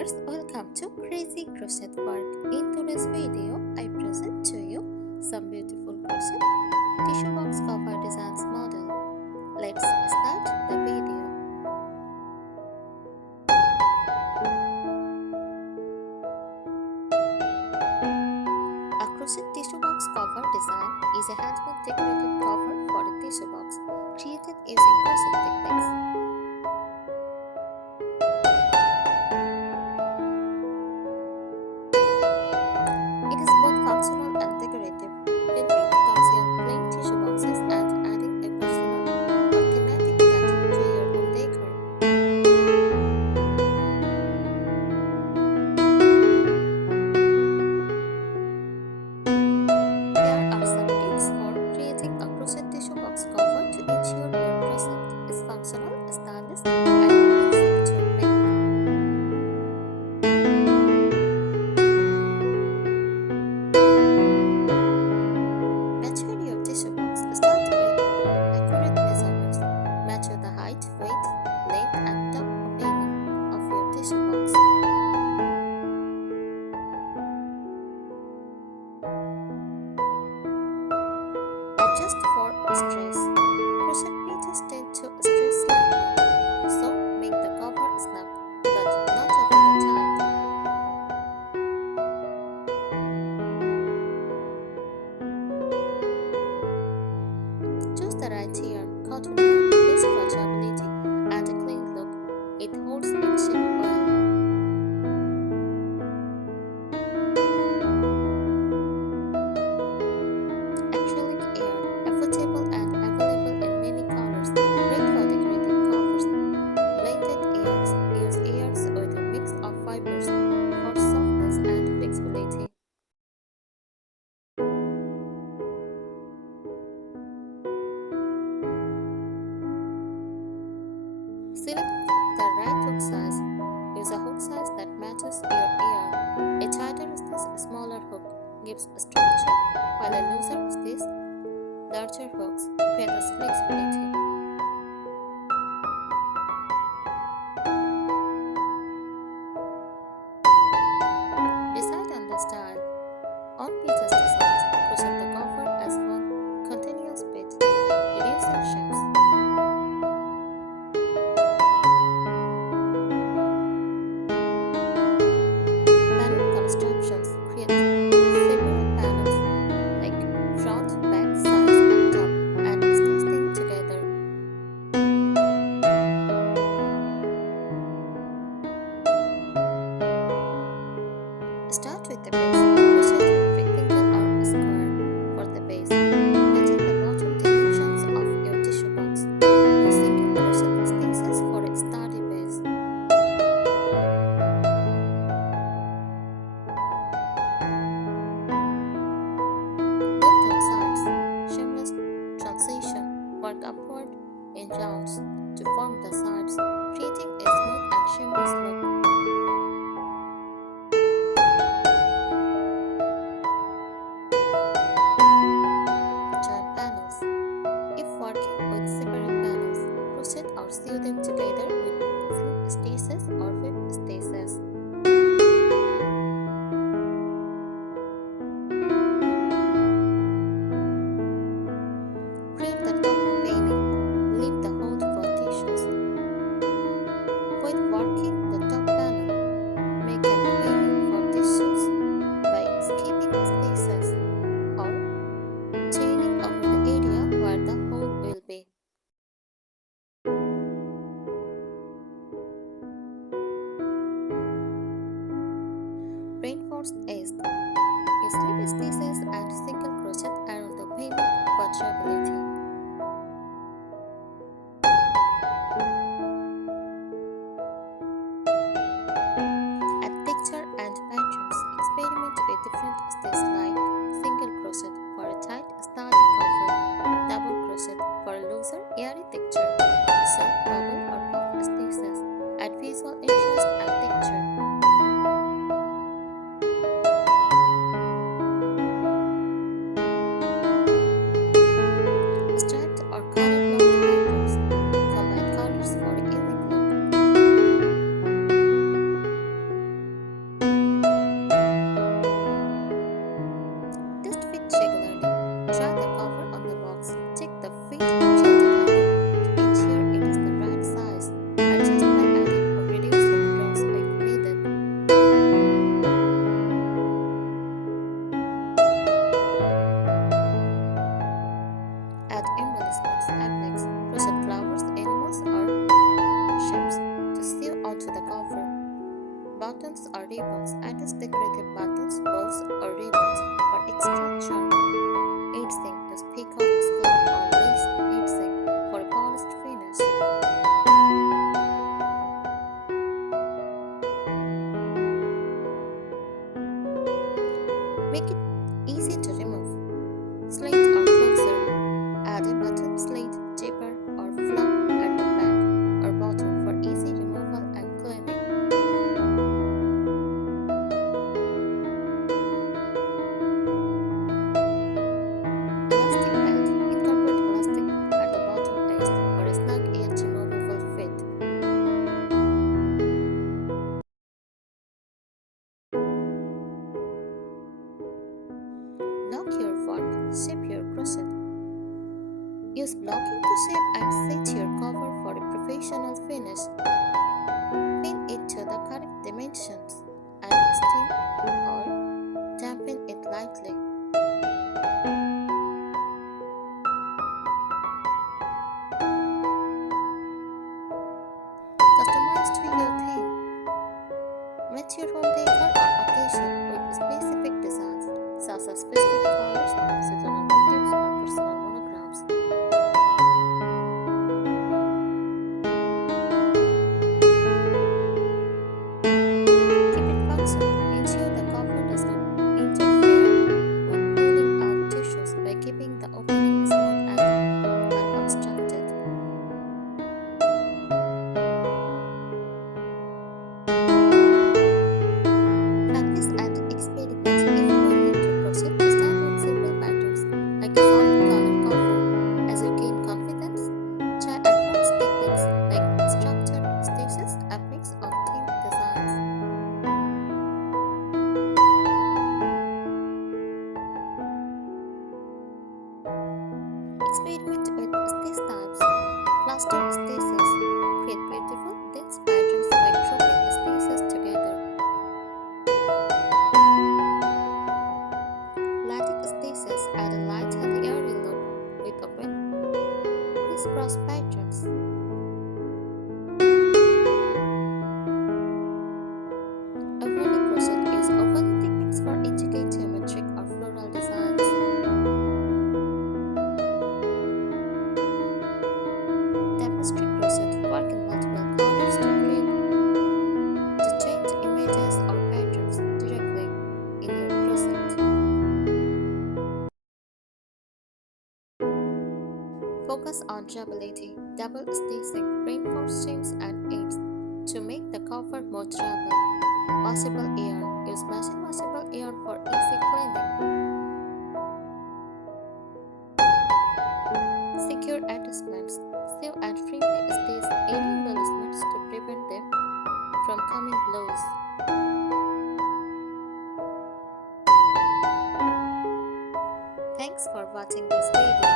viewers, welcome to Crazy Crochet World. In today's video, I present to you some beautiful crochet tissue box cover designs model. Let's start the video. A crochet tissue box cover design is a handmade decorative cover for a tissue box created using crochet techniques. It is both functional and decorative, helping to conceal plain tissue boxes and adding a personal or thematic touch to your home decor. Here are some tips for creating a crochet tissue box cover to ensure your present is functional, stylish, and easy to make. Measure your tissue box. Start with accurate measurements. Measure the height, weight, length, and top opening of your tissue box. Adjust for stress. Crochet pieces tend to stretch slightly, so make the cover snug but not overly tight. Choose the right yarn, cotton yarn, with stretchability and a clean look. It holds its shape well. Acrylic yarn, affordable and available in many colors, great for decorative covers. Blended yarns, use yarns with a mix of fibers for softness and flexibility. Select the right hook size. Use a hook size that matches your yarn. A tighter stitch, smaller hook gives structure, while a looser stitch, larger hooks create flexibility. Decide on the style. On Peter's designs, crochet the cover as one continuous bit. Reduce sections. Panel constructions create separate panels like front, back, sides, and top, and stitch them together. Start with the base. Crochet a rectangle or a square for the base. Measure the bottom dimensions of your tissue box. Use single crochet stitches for a sturdy base. Built-in sides, seamless transition, work upward in rounds to form the sides, creating a smooth and seamless look. Join panels. If working with separate panels, crochet or sew them together with slip stitches or whip stitches. Create the top opening. Leave the hold for tissues. When working the top panel, make an opening for tissues by skipping stitches or chaining over the area where the hole will be. Reinforced edge. Use slip stitches and single crochet around the opening for durability. Add texture and patterns. Experiment with different stitches like single crochet for a tight, sturdy cover, double crochet for a looser, airy texture, soft bubble or puff stitches. Add visual interest and texture. buttons or ribbons, and use decorative buttons, bows, or ribbons for extra charm. Heatsink use peacock, scallop, or lace heatsink for a polished finish. Make it easy to remove. Slate or closer. Add a button, slate, zipper, or flap at the back or bottom for easy removal and cleaning. Elastic band. Incorporate elastic at the bottom edge for a snug yet removable fit. Lock your work. Shape your crochet. Use blocking to shape and set your cover for a professional finish. Pin it to the correct dimensions and steam or dampen it lightly. Customize to your theme. Match your home decor or occasion with specific designs, such as festive colors, seasonal motifs, or personal monograms. Keep it functional. Ensure the cover does not interfere with pulling out tissues by keeping the opening smooth and unobstructed. Practice and experiment. If you are new to crochet, start with simple patterns like a soft color cover. As you gain confidence, try advanced techniques like structured stitches, a mix of themed designs. Experiment with stitch types, cluster stitches. Create beautiful dense patterns by grouping stitches together. Latic stitches add a light and airy look with open, crisscross patterns. Overlay crochet use overlay techniques for intricate geometric or floral designs. Tapestry crochet work in multiple colors to change images or patterns directly in your crochet. Focus on durability, double stitching, reinforced seams and ends to make the cover more durable. Washable yarn. Use machine washable yarn for easy cleaning. Secure attachments. Sew and firmly stitch any embellishments to prevent them from coming loose. Thanks for watching this video.